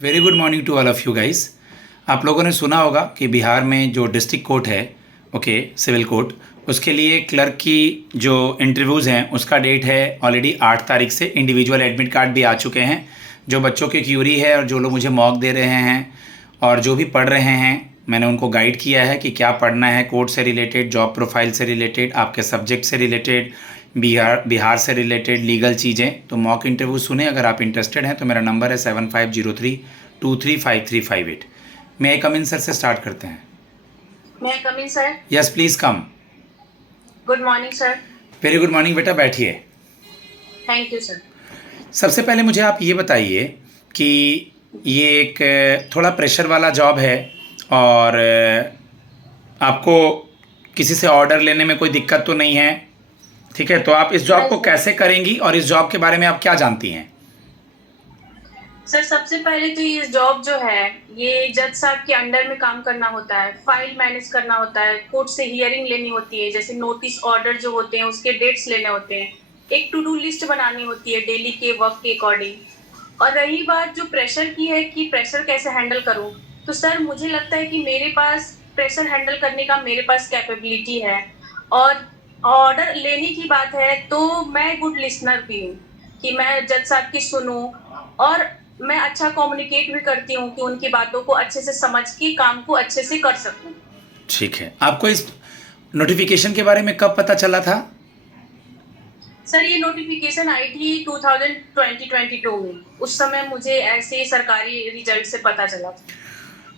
Very good morning to all of you guys. आप लोगों ने सुना होगा कि बिहार में जो डिस्ट्रिक्ट कोर्ट है, ओके, सिविल कोर्ट, उसके लिए क्लर्क की जो इंटरव्यूज़ हैं उसका डेट है ऑलरेडी 8 तारीख से। इंडिविजुअल एडमिट कार्ड भी आ चुके हैं। जो बच्चों की क्यूरी है और जो लोग मुझे मॉक दे रहे हैं और जो भी पढ़ रहे हैं, मैंने उनको गाइड किया है कि क्या पढ़ना है, कोर्ट से रिलेटेड, जॉब प्रोफाइल से रिलेटेड, आपके सब्जेक्ट से रिलेटेड, बिहार से रिलेटेड लीगल चीज़ें। तो मॉक इंटरव्यू सुने। अगर आप इंटरेस्टेड हैं तो मेरा नंबर है 7503235358। मैं कम इन सर से स्टार्ट करते हैं। मैं come in sir. Yes please come. Good morning sir. Very good morning बेटा, बैठिए। Thank you sir. सबसे पहले मुझे आप ये बताइए कि ये एक थोड़ा प्रेशर वाला जॉब है और आपको किसी से ऑर्डर लेने में कोई दिक्कत तो नहीं है, ठीक है? तो आप इस जॉब नहीं को सर। कैसे करेंगी और इस जॉब के बारे में आप क्या जानती हैं? सर सबसे पहले तो ये जॉब जो है ये जज साहब के अंडर में काम करना होता है, फाइल मैनेज करना होता है, कोर्ट से हियरिंग लेनी होती है, जैसे नोटिस ऑर्डर जो होते हैं उसके डेट्स लेने होते हैं, एक टू डू लिस्ट बनानी होती है डेली के वर्क के अकॉर्डिंग। और रही बात जो प्रेशर की है कि प्रेशर कैसे हैंडल करूं, तो सर मुझे लगता है कि मेरे पास प्रेशर हैंडल करने का मेरे पास कैपेबिलिटी है। और ऑर्डर लेने की बात है तो मैं गुड लिसनर भी हूँ कि मैं जज साहब की सुनूं, और मैं अच्छा कम्युनिकेट भी करती हूँ कि उनकी बातों को अच्छे से समझ के काम को अच्छे से कर सकूं। ठीक है। आपको इस नोटिफिकेशन के बारे में कब पता चला था? सर ये नोटिफिकेशन आई थी 2022 में, उस समय मुझे ऐसे सरकारी रिजल्ट से पता चला था।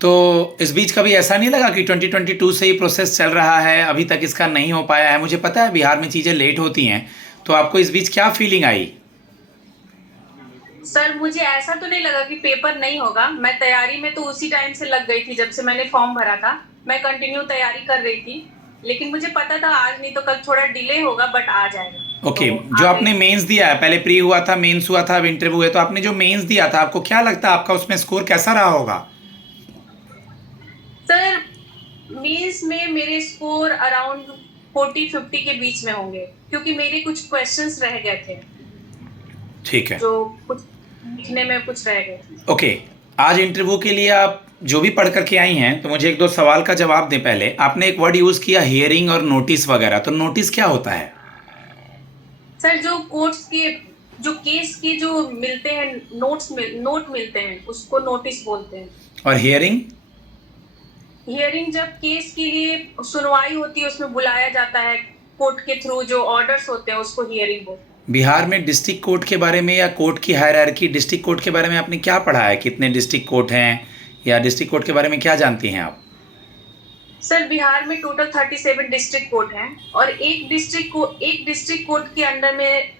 तो इस बीच कभी ऐसा नहीं लगा कि 2022 से ही प्रोसेस चल रहा है, अभी तक इसका नहीं हो पाया है? मुझे पता है बिहार में चीज़ें लेट होती हैं, तो आपको इस बीच क्या फीलिंग आई? सर मुझे ऐसा तो नहीं लगा कि पेपर नहीं होगा, मैं तैयारी में तो उसी टाइम से लग गई थी जब से मैंने फॉर्म भरा था। मैं कंटिन्यू तैयारी कर रही थी, लेकिन मुझे पता था आज नहीं तो कल थोड़ा डिले होगा बट आ जाएगा, ओके, तो जो आ आपने गई। मेंस दिया है, पहले प्री हुआ था, मेंस हुआ था, अब इंटरव्यू है, तो आपने जो मेंस दिया था आपको क्या लगता है आपका उसमें स्कोर कैसा रहा होगा? सर मीन्स में मेरे स्कोर अराउंड 40-50 के बीच में होंगे, क्योंकि मेरे कुछ क्वेश्चंस रह गए थे, ठीक है। जो कुछ लिखने में कुछ रह गए थे। ओके, आज इंटरव्यू के लिए आप जो भी पढ़ करके आई हैं, तो मुझे एक दो सवाल का जवाब दें। पहले आपने एक वर्ड यूज़ किया हियरिंग और नोटिस वगैरह, तो नोटिस क्या होता है? सर जो कोर्ट्स के जो केस के जो मिलते हैं नोट मिलते हैं उसको नोटिस बोलते हैं। और हियरिंग? हियरिंग जब केस के लिए सुनवाई होती है उसमें बुलाया जाता है कोर्ट के थ्रू, जो ऑर्डर्स होते हैं उसको हियरिंग बोलते हैं। बिहार में डिस्ट्रिक्ट कोर्ट के बारे में या कोर्ट की हायरार्की, डिस्ट्रिक्ट कोर्ट के बारे में आपने क्या पढ़ा है? कितने डिस्ट्रिक्ट कोर्ट हैं, या डिस्ट्रिक्ट कोर्ट के बारे में क्या जानती हैं आप? सर बिहार में टोटल 37 डिस्ट्रिक्ट कोर्ट हैं, और एक डिस्ट्रिक्ट कोर्ट के अंडर में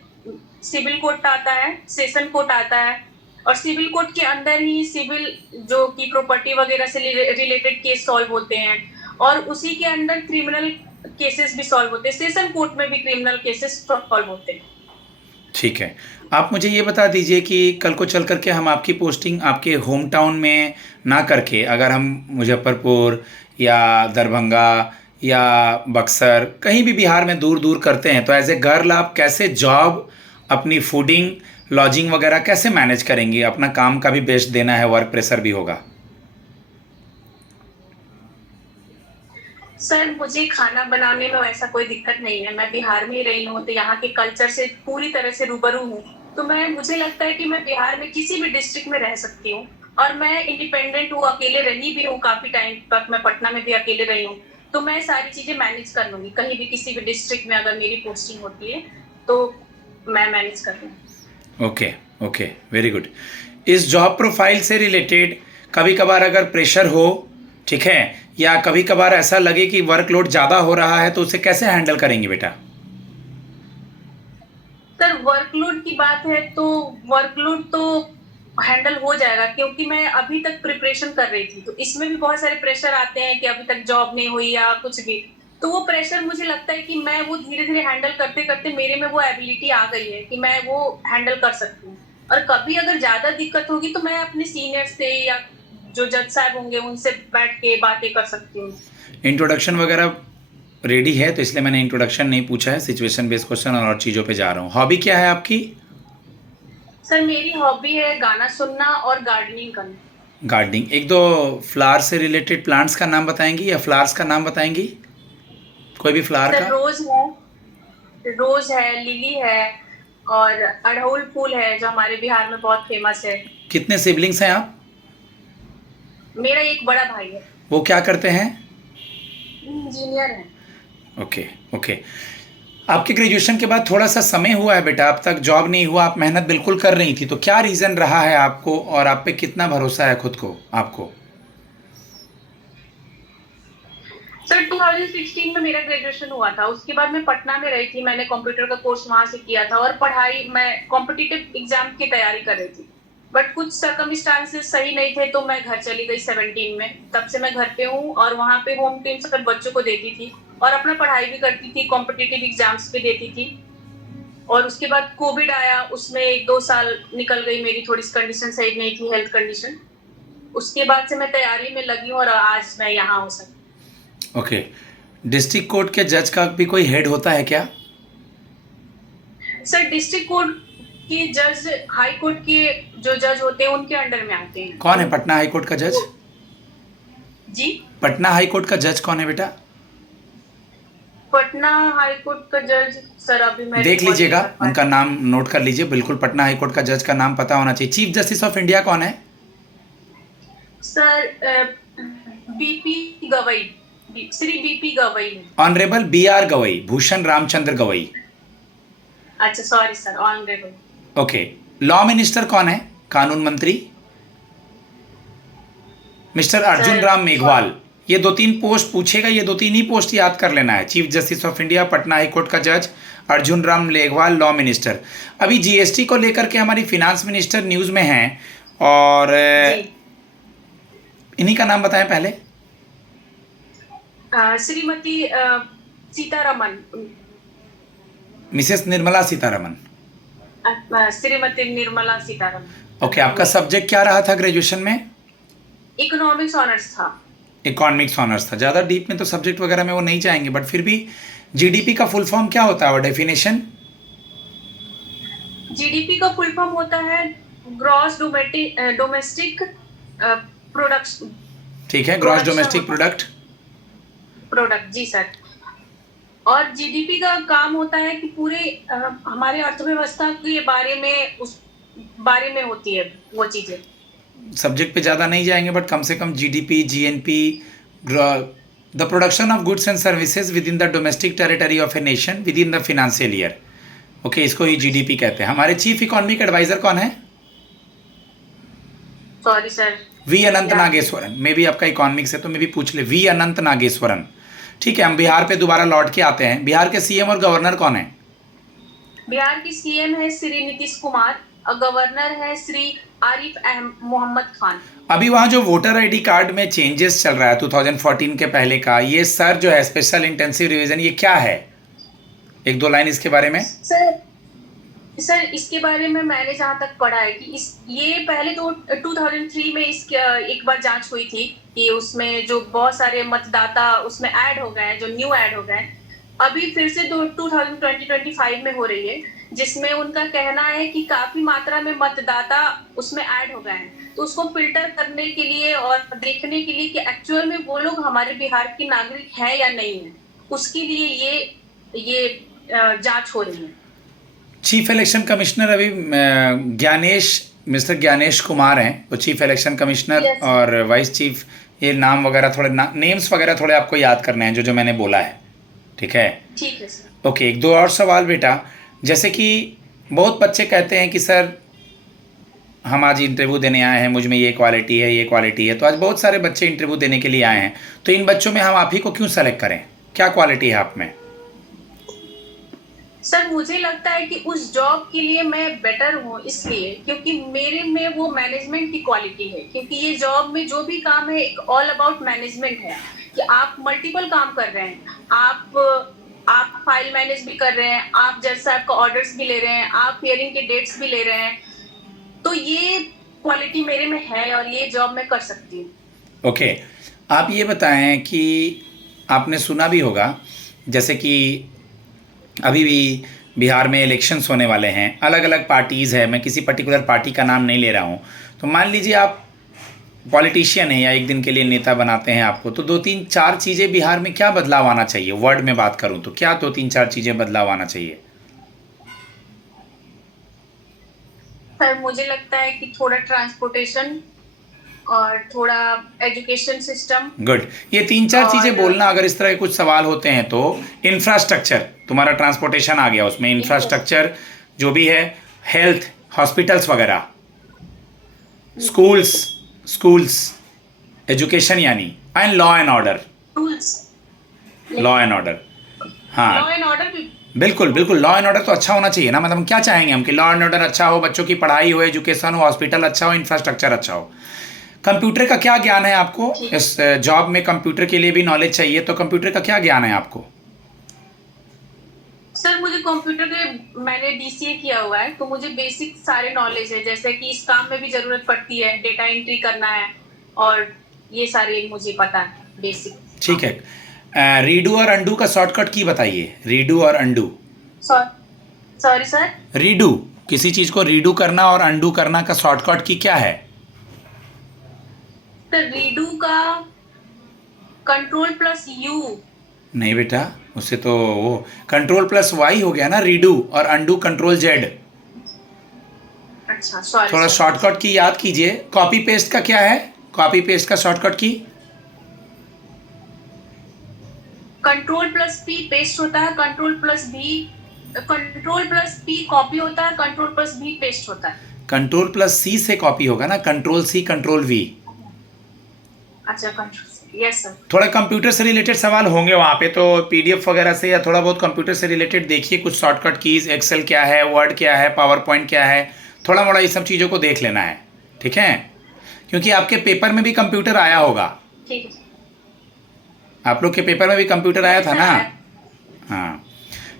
सिविल कोर्ट आता है, सेशन कोर्ट आता है, और सिविल कोर्ट के अंदर ही सिविल जो की प्रॉपर्टी वगैरह से रिलेटेड केस सॉल्व होते हैं, और उसी के अंदर क्रिमिनल केसेस भी सॉल्व होते हैं, सेशन कोर्ट में भी क्रिमिनल केसेस सॉल्व होते हैं। ठीक है। आप मुझे ये बता दीजिए कि कल को चल करके हम आपकी पोस्टिंग आपके होम टाउन में ना करके, अगर हम मुजफ्फरपुर या दरभंगा या बक्सर कहीं भी बिहार में दूर दूर करते हैं, तो एज ए गर्ल आप कैसे जॉब, अपनी फूडिंग, लॉजिंग वगैरह कैसे मैनेज करेंगी? अपना काम का भी बेस्ट देना है, वर्क प्रेशर भी होगा। सर मुझे खाना बनाने में ऐसा कोई दिक्कत नहीं है, मैं बिहार में ही रही हूँ तो यहाँ के कल्चर से पूरी तरह से रूबरू हूँ। तो मुझे लगता है कि मैं बिहार में किसी भी डिस्ट्रिक्ट में रह सकती हूँ, और मैं इंडिपेंडेंट हूँ, अकेले रही भी हूँ, काफी टाइम तक मैं पटना में भी अकेले रही हूँ। तो मैं सारी चीजें मैनेज कर लूंगी, कहीं भी किसी भी डिस्ट्रिक्ट में अगर मेरी पोस्टिंग होती है तो मैं मैनेज कर लूंगी। Okay, okay, very good. इस जॉब प्रोफाइल से रिलेटेड कभी कभार अगर प्रेशर हो, ठीक है, या कभी कभार ऐसा लगे कि वर्कलोड ज़्यादा हो रहा है, तो उसे कैसे हैंडल करेंगी बेटा? सर वर्कलोड की बात है तो वर्कलोड तो हैंडल हो जाएगा, क्योंकि मैं अभी तक प्रिपरेशन कर रही थी, तो इसमें भी बहुत सारे प्रेशर आते हैं कि अभी तक जॉब नहीं हुई या कुछ भी। तो वो प्रेशर मुझे लगता है कि मैं वो धीरे धीरे हैंडल करते करते मेरे में वो एबिलिटी आ गई है कि मैं वो हैंडल कर सकती हूँ। और कभी अगर ज्यादा दिक्कत होगी तो मैं अपने सीनियर से या जो जज साहब होंगे उनसे बैठ के बातें कर सकती हूँ। इंट्रोडक्शन वगैरह रेडी है, तो इसलिए मैंने इंट्रोडक्शन नहीं पूछा है, सिचुएशन बेस्ड क्वेश्चन और चीज़ों पे जा रहा हूँ। हॉबी क्या है आपकी? सर मेरी हॉबी है गाना सुनना और गार्डनिंग करना। गार्डनिंग, एक दो फ्लावर से रिलेटेड प्लांट्स का नाम बताएंगी या फ्लावर्स का नाम बताएंगी, कोई भी फ्लावर सर का? रोज है, लिली है और अड़हुल फूल है जो हमारे बिहार में बहुत फेमस है। कितने सिबलिंग्स हैं आप? मेरा एक बड़ा भाई है, वो क्या करते हैं? इंजीनियर है। Okay, okay. आपके ग्रेजुएशन के बाद थोड़ा सा समय हुआ है बेटा, अब तक जॉब नहीं हुआ, आप मेहनत बिल्कुल कर रही थी, तो क्या रीज़न रहा है आपको और आप पे कितना भरोसा है खुद को आपको? सर 2016 में मेरा ग्रेजुएशन हुआ था, उसके बाद मैं पटना में रही थी, मैंने कंप्यूटर का कोर्स वहां से किया था और पढ़ाई मैं कॉम्पिटिटिव एग्जाम की तैयारी कर रही थी। बट कुछ सर्कमस्टांसेस सही नहीं थे तो मैं घर चली गई 17 में। तब से मैं घर पे हूँ और वहां पे होम टीम सब बच्चों को देती थी और अपना पढ़ाई भी करती थी, कॉम्पिटिटिव एग्जाम्स भी देती थी। और उसके बाद कोविड आया, उसमें 1-2 साल निकल गई, मेरी थोड़ी सी कंडीशन सही नहीं थी, हेल्थ कंडीशन। उसके बाद से मैं तैयारी में लगी हूँ और आज मैं यहाँ हूँ सर। ओके। डिस्ट्रिक्ट कोर्ट के जज का भी कोई हेड होता है क्या? सर डिस्ट्रिक्ट कोर्ट के जज हाई कोर्ट के जो जज होते हैं उनके अंडर में आते हैं। कौन है पटना हाई कोर्ट का जज? जी, पटना हाई कोर्ट का जज कौन है बेटा? पटना हाई कोर्ट का जज सर अभी मैं देख recall लीजिएगा, नहीं कर पा उनका नाम नोट कर लीजिए, बिल्कुल पटना हाई कोर्ट का जज का नाम पता होना चाहिए। चीफ जस्टिस ऑफ इंडिया कौन है? रही। Sir BP Gavai, Shri BP Gavai. Honourable B R Gavai, Bhushan Ramchandra Gavai. अच्छा sorry sir, honourable. Okay. Law minister कौन है, कानून मंत्री? मिस्टर अर्जुन राम मेघवाल। ये 2-3 पोस्ट पूछेगा, ये 2-3 ही पोस्ट याद कर लेना है। Chief justice of India, Patna high court का जज, अर्जुन राम मेघवाल, लॉ मिनिस्टर। अभी जीएसटी को लेकर के हमारी फिनांस मिनिस्टर न्यूज़ में हैं और जी, इन्हीं का नाम बताएं पहले। श्रीमती सीतारमन, मिसेस निर्मला सीतारमन। श्रीमती निर्मला सीतारमन। ओके, आपका सब्जेक्ट क्या रहा था ग्रेजुएशन में? इकोनॉमिक्स ऑनर्स था। इकोनॉमिक्स ऑनर्स था। ज़्यादा डीप में तो सब्जेक्ट वगैरह में वो नहीं जाएंगे, बट फिर भी जीडीपी का फुल फॉर्म क्या होता है और डेफिनेशन? जीडीपी का फुल फॉर्म होता है ग्रॉस डोमेस्टिक प्रोडक्ट। ठीक है, ग्रॉस डोमेस्टिक प्रोडक्ट। प्रोडक्ट जी सर। और जीडीपी का काम होता है कि पूरे हमारे अर्थव्यवस्था के बारे में, उस बारे में होती है वो चीजें। सब्जेक्ट पे ज़्यादा नहीं जाएंगे, बट कम से कम GDP, GNP, the production of goods and services within the domestic territory of a nation within the financial year. Okay, इसको ही जीडीपी कहते हैं। हमारे चीफ इकोनॉमिक एडवाइजर कौन है? सॉरी सर, वी अनंत नागेश्वरन। मे भी आपका इकोनॉमिक्स है तो मे भी पूछ ले, वी अनंत नागेश्वरन। ठीक है, हम बिहार पे दोबारा लौट के आते हैं। बिहार के सीएम और गवर्नर कौन है? बिहार की सीएम है श्री नीतीश कुमार और गवर्नर है श्री आरिफ मोहम्मद खान। अभी वहाँ जो वोटर आईडी कार्ड में चेंजेस चल रहा है 2014 के पहले का, ये सर जो है स्पेशल इंटेंसिव रिवीजन, ये क्या है? एक दो लाइन इसके बारे में। सर इसके बारे में मैंने जहाँ तक पढ़ा है कि ये पहले तो 2003 में एक बार जांच हुई थी कि उसमें जो बहुत सारे मतदाता उसमें ऐड हो गए हैं, जो न्यू ऐड हो गए हैं। अभी फिर से 2020-25 में हो रही है, जिसमें उनका कहना है कि काफी मात्रा में मतदाता उसमें ऐड हो गए हैं। तो उसको फिल्टर करने के लिए और देखने के लिए कि एक्चुअल में वो लोग हमारे बिहार के नागरिक हैं या नहीं है, उसके लिए ये जांच हो रही है। चीफ इलेक्शन कमिश्नर अभी मिस्टर ज्ञानेश कुमार हैं, वो चीफ इलेक्शन कमिश्नर। Yes. और वाइस चीफ, ये नाम वगैरह थोड़े नेम्स वगैरह थोड़े आपको याद करने हैं जो मैंने बोला है। ठीक है? ठीक है सर। ओके, एक दो और सवाल बेटा। जैसे कि बहुत बच्चे कहते हैं कि सर हम आज इंटरव्यू देने आए हैं, मुझ में ये क्वालिटी है, ये क्वालिटी है। तो आज बहुत सारे बच्चे इंटरव्यू देने के लिए आए हैं, तो इन बच्चों में हम आप ही को क्यों सेलेक्ट करें? क्या क्वालिटी है आप में? सर मुझे लगता है कि उस जॉब के लिए मैं बेटर हूँ, इसलिए क्योंकि मेरे में वो मैनेजमेंट की क्वालिटी है। क्योंकि ये जॉब में जो भी काम है एक ऑल अबाउट मैनेजमेंट है, कि आप मल्टीपल काम कर रहे हैं। आप फाइल मैनेज भी कर रहे हैं, आप जज साहब का ऑर्डर्स भी ले रहे हैं, आप हियरिंग के डेट्स भी ले रहे हैं। तो ये क्वालिटी मेरे में है और ये जॉब मैं कर सकती हूँ। ओके, आप ये बताएं कि आपने सुना भी होगा जैसे कि अभी भी बिहार में इलेक्शंस होने वाले हैं, अलग अलग पार्टीज़ है, मैं किसी पर्टिकुलर पार्टी का नाम नहीं ले रहा हूँ। तो मान लीजिए आप पॉलिटिशियन है या एक दिन के लिए नेता बनाते हैं आपको, तो 2-3-4 चीज़ें बिहार में क्या बदलाव आना चाहिए? वर्ड में बात करूं तो क्या 2-3-4 चीज़ें बदलाव आना चाहिए? सर मुझे लगता है कि थोड़ा ट्रांसपोर्टेशन और थोड़ा एजुकेशन सिस्टम। गुड। ये 3-4 चीज़ें और बोलना, अगर इस तरह के कुछ सवाल होते हैं तो। इंफ्रास्ट्रक्चर, तुम्हारा ट्रांसपोर्टेशन आ गया, उसमें इंफ्रास्ट्रक्चर जो भी है, हेल्थ, हॉस्पिटल्स वगैरह, स्कूल्स स्कूल्स एजुकेशन यानी, and law and order. Tools, law and order, हाँ लॉ एंड ऑर्डर भी। बिल्कुल बिल्कुल, लॉ एंड ऑर्डर तो अच्छा होना चाहिए ना। मतलब हम क्या चाहेंगे हम कि लॉ एंड ऑर्डर अच्छा हो, बच्चों की पढ़ाई हो, एजुकेशन हो, हॉस्पिटल अच्छा हो, इंफ्रास्ट्रक्चर अच्छा हो। कंप्यूटर का क्या ज्ञान है आपको? इस जॉब में कंप्यूटर के लिए भी नॉलेज चाहिए, तो कंप्यूटर का क्या ज्ञान है आपको? सर मुझे कंप्यूटर के, मैंने डीसीए किया हुआ है, तो मुझे बेसिक सारे नॉलेज है, जैसे कि इस काम में भी जरूरत पड़ती है, डेटा एंट्री करना है, और ये सारे मुझे पता है बेसिक। ठीक है। रीडू और अंडू का शॉर्टकट की बताइए। रीडू और अंडू। Sorry sir. रीडू, किसी चीज को रीडू करना और अंडू करना का शॉर्टकट की क्या है? सर रीडू का कंट्रोल प्लस यू। नहीं बेटा, उससे तो वो कंट्रोल प्लस वाई हो गया ना रीडू, और अंडू कंट्रोल जेड। अच्छा सॉरी। थोड़ा शॉर्टकट की याद कीजिए। कॉपी पेस्ट का क्या है? कॉपी पेस्ट का शॉर्टकट की कंट्रोल प्लस पी पेस्ट होता है, कंट्रोल प्लस पी कॉपी होता है, कंट्रोल प्लस भी पेस्ट होता है। कंट्रोल प्लस सी से कॉपी होगा ना, कंट्रोल सी कंट्रोल वी। अच्छा कंट्रोल, यस सर। थोड़ा कंप्यूटर से रिलेटेड सवाल होंगे वहाँ पे, तो पीडीएफ वगैरह से या थोड़ा बहुत कंप्यूटर से रिलेटेड देखिए, कुछ शॉर्टकट कीज, एक्सेल क्या है, वर्ड क्या है, पावर पॉइंट क्या है, थोड़ा मोड़ा ये सब चीज़ों को देख लेना है, ठीक है? क्योंकि आपके पेपर में भी कंप्यूटर आया होगा। ठीक है। आप लोग के पेपर में भी कंप्यूटर आया था ना? हाँ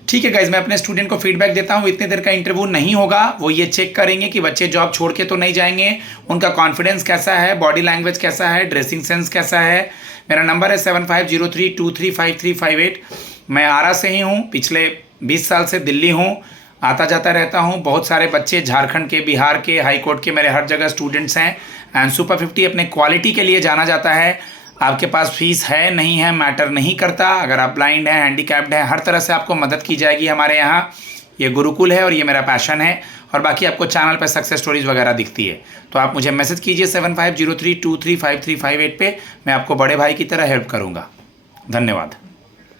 ठीक है गाइज, मैं अपने स्टूडेंट को फीडबैक देता हूँ। इतने देर का इंटरव्यू नहीं होगा, वो ये चेक करेंगे कि बच्चे जॉब छोड़ के तो नहीं जाएंगे, उनका कॉन्फिडेंस कैसा है, बॉडी लैंग्वेज कैसा है, ड्रेसिंग सेंस कैसा है। मेरा नंबर है 7503235358। मैं आरा से ही हूँ, पिछले 20 साल से दिल्ली हूँ, आता जाता रहता हूँ। बहुत सारे बच्चे झारखंड के, बिहार के, हाई कोर्ट के, मेरे हर जगह स्टूडेंट्स हैं। एंड सुपर 50 अपने क्वालिटी के लिए जाना जाता है। आपके पास फीस है नहीं है मैटर नहीं करता। अगर आप ब्लाइंड हैं, हैंडीकैप्ड हैं, हर तरह से आपको मदद की जाएगी हमारे यहाँ। ये गुरुकुल है और ये मेरा पैशन है। और बाकी आपको चैनल पे सक्सेस स्टोरीज वगैरह दिखती है, तो आप मुझे मैसेज कीजिए 7503235358 पे। मैं आपको बड़े भाई की तरह हेल्प करूँगा। धन्यवाद।